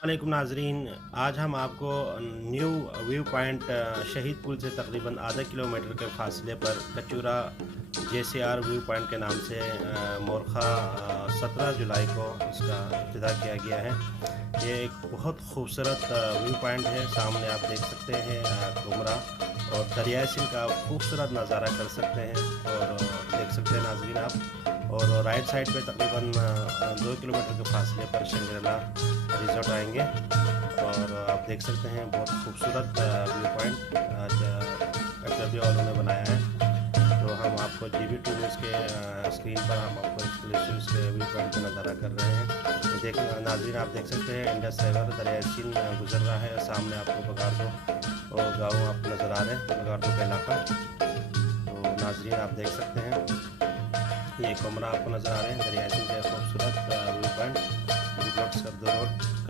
वालेकुम नाजरीन, आज हम आपको न्यू व्यू पॉइंट शहीद पुल से तकरीबन आधा किलोमीटर के फासले पर कचूरा JCR व्यू पॉइंट के नाम से मोरखा 17 जुलाई को इसका इब्तिदा किया गया है। ये एक बहुत खूबसूरत व्यू पॉइंट है। सामने आप देख सकते हैं कुमरा और दरिया सिंह का खूबसूरत नज़ारा कर सकते हैं और देख सकते हैं नाजरीन आप। और राइट साइड पे तकरीबन 2 किलोमीटर के फासले पर शंग्रीला रिजॉर्ट आएंगे और आप देख सकते हैं बहुत खूबसूरत व्यू पॉइंट आज अजनबी वालों ने बनाया है। तो हम आपको GB2 न्यूज़ के स्क्रीन पर हम आपको एक्सक्लूसिव इसके व्यू पॉइंट का नज़ारा कर रहे हैं। देख नाज़रीन आप देख सकते हैं इंडस रिवर दरिया सिंध गुजर रहा है। सामने आपको बगारदो और गाँव आपको नज़र आ रहे हैं, बगारदो का इलाका। तो नाज़रीन आप देख सकते हैं ये कमरा आपको नज़र आ रहे हैं दरिया सिंध के खूबसूरत view point resorts of the road.